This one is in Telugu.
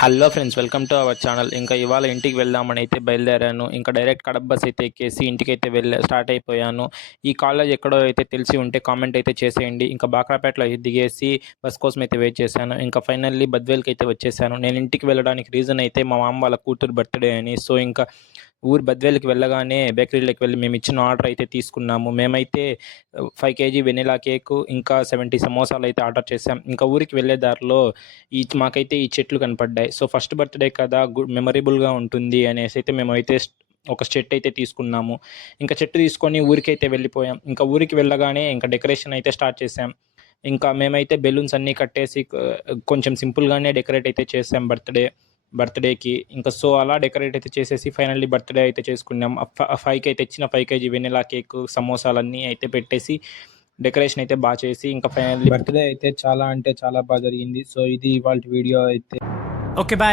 Hello friends, welcome to our channel. ఇంకా ఇవాళ ఇంటికి వెళ్దామని అయితే బయలుదేరాను. ఇంకా డైరెక్ట్ కడప బస్ అయితే ఎక్కేసి ఇంటికైతే స్టార్ట్ అయిపోయాను. ఈ కాలేజ్ ఎక్కడో అయితే తెలిసి ఉంటే కామెంట్ అయితే చేసేయండి. ఇంకా బాక్రాపేటలో దిగేసి బస్ కోసం అయితే వెయిట్ చేశాను. ఇంకా ఫైనల్లీ బద్వేల్కి అయితే వచ్చేసాను. నేను ఇంటికి వెళ్ళడానికి రీజన్ అయితే మా మామ వాళ్ళ కూతురు బర్త్డే అని. సో ఇంకా ఊరు బద్వేల్కి వెళ్ళగానే బేకరీలోకి వెళ్ళి మేము ఇచ్చిన ఆర్డర్ అయితే తీసుకున్నాము. మేమైతే 5 కేజీ వెనిలా కేకు, ఇంకా 70 సమోసాలు అయితే ఆర్డర్ చేసాం. ఇంకా ఊరికి వెళ్ళే దారిలో మాకైతే ఈ చెట్లు కనపడ్డాయి. సో ఫస్ట్ బర్త్డే కదా, మెమరబుల్గా ఉంటుంది అనేసి అయితే మేమైతే ఒక చెట్టు అయితే తీసుకున్నాము. ఇంకా చెట్టు తీసుకొని ఊరికైతే వెళ్ళిపోయాం. ఇంకా ఊరికి వెళ్ళగానే ఇంకా డెకరేషన్ అయితే స్టార్ట్ చేసాం. ఇంకా మేమైతే బెలూన్స్ అన్నీ కట్టేసి కొంచెం సింపుల్గానే డెకరేట్ అయితే చేసాం బర్త్డేకి. ఇంకా సో అలా డెకరేట్ అయితే చేసేసి ఫైనల్లీ బర్త్డే అయితే చేసుకున్నాం. 5కి అయితే ఇచ్చిన 5 కేజీ వెనిలా కేక్, సమోసాలన్నీ అయితే పెట్టేసి డెకరేషన్ అయితే బాగా చేసి ఇంకా ఫైనల్లీ బర్త్డే అయితే చాలా అంటే చాలా బాగా జరిగింది. సో ఇది ఇవాళ వీడియో అయితే. Okay, bye.